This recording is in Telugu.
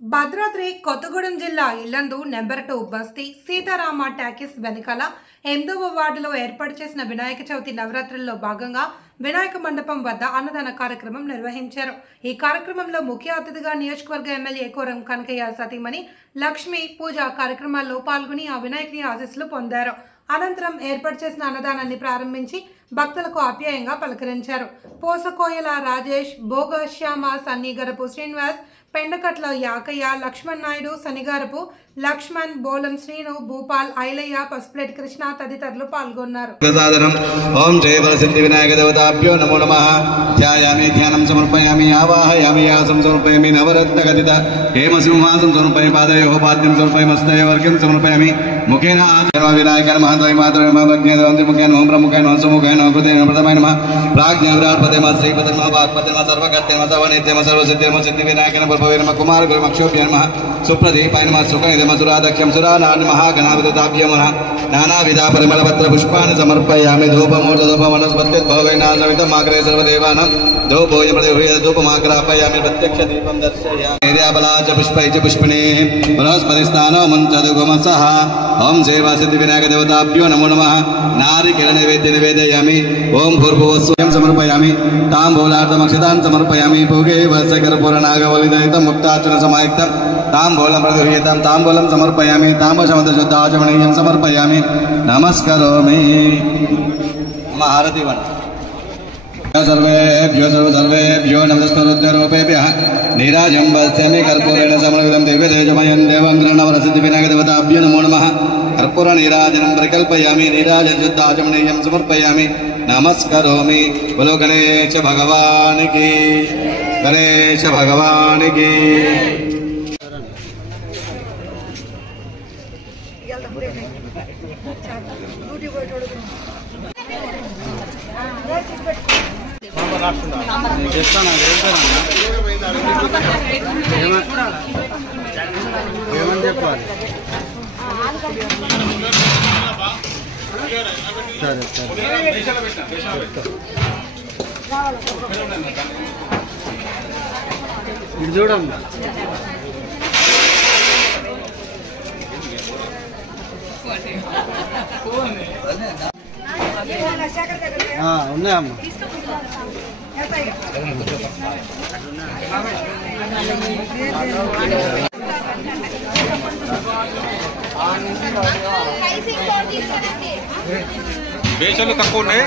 భద్రాద్రి కొత్తగూడెం జిల్లా ఇల్లందు నెంబర్ 2 బస్తీ సీతారామ టాకీస్ వెనకాల 8వ వార్డులో ఏర్పాటు చేసిన వినాయక చవితి నవరాత్రుల్లో భాగంగా వినాయక మండపం వద్ద అన్నదాన కార్యక్రమం నిర్వహించారు. ఈ కార్యక్రమంలో ముఖ్య అతిథిగా నియోజకవర్గ ఎమ్మెల్యే కోరం కనకయ్య సతీమణి లక్ష్మి పూజ కార్యక్రమాల్లో పాల్గొని ఆ వినాయకుని ఆశీస్సులు పొందారు. అనంతరం ఏర్పాటు చేసిన అన్నదానాన్ని ప్రారంభించి భక్తులకు ఆప్యాయంగా పలకరించారు. పోసకోయల రాజేష్, భోగశ్యామ, సన్నిగరపు శ్రీనివాస్, పెండకట్ల యాకయ్య, లక్ష్మణ్ నాయుడు, సనిగారపు లక్ష్మణ్, బోలం శ్రీను, భూపాల్, ఐలయ్య, పసుపులేటి కృష్ణ తదితరులు పాల్గొన్నారు. ఓం జయ వరసిద్ధి వినాయక దేవతాభ్యో నమో నమః. ధ్యాయామి ధ్యానం సమర్పయామి ఆవాహయామి యాసం సమర్పయామి నవరత్న గదిత హేమ సింహాసం సమర్పయామి పాదయోః పాద్యం సమర్పయామి హస్తయ వర్గం సమర్పయామి ముఖేన ఆచరణ వినాయక నమః ద్వైమాత్రయ నమః భగ్నేదవంతి ముఖేన ఓం ప్రముఖేన ఓం సుముఖేన ఓం కృతేన ప్రథమాయ నమః ప్రాజ్ఞ విరాట్పతే నమః శ్రీపతే నమః వాక్పతే నమః సర్వకర్తే నమః సర్వనిత్య నమః సర్వసిద్ధి నమః సిద్ధి వినాయక నమః భవే నమః కుమార గురుమక్షోభ్య నమః సుప్రదీపాయ నమః సుఖనిధి మధురాదక్షం సురానాని మహాగణాధిపతాభ్యో నమః నానావిధ పరిమళపత్ర పుష్పాన్ని సమర్పయామి ధూపమూర్ధూపమనస్పత్తిర్భోగైనాసవితమాగ్రే సర్వదేవానాం ధూపోయమృతధూపమాగ్రాపయామి ప్రత్యక్ష దీపం దర్శయామి నిర్యాబలాచ పుష్పైచ పుష్పిణీః బృహస్పతిస్థానో మంత్రదుగమసః. ఓం సేవా సిద్ధి వినాయక దేవతాభ్యో నమో నమః. నారికేళ నైవేద్య నివేదయామి. ఓం భూర్భువస్సుయం సమర్పయామి తాంబూలార్థమక్షతాన్ సమర్పయామి భోగే వత్సకర్పూరనాగవలిదయితం ముక్తార్చన సమాయుక్తం తాంబూలం ప్రగృహ్యతాం తాంబూలం సమర్పయామి తాంబూలశమదశుద్ధాచమనీయం సమర్పయామి నమస్కరోమి. హారతి सर्वेभ्यो नमस्कारोद्यरूपेभ्यः नीराजं वस्यामि कर्पूरेण समर्पितं दिव्यतेजमयं देवं गृह्णवरसिद्धिविनायक देवताभ्यो नमो नमः. कर्पूरनीराजनं परिकल्पयामि नीराजं शुद्धाचमनीयं समर्पयामि नमस्करोमि. बोलो गणेश भगवान की, गणेश भगवान की. ఏమని చెప్పాలి? సరే సరే ఇది చూడమ్మా. ఉన్నాయమ్మా. వేషాలు తక్కువ ఉన్నాయి.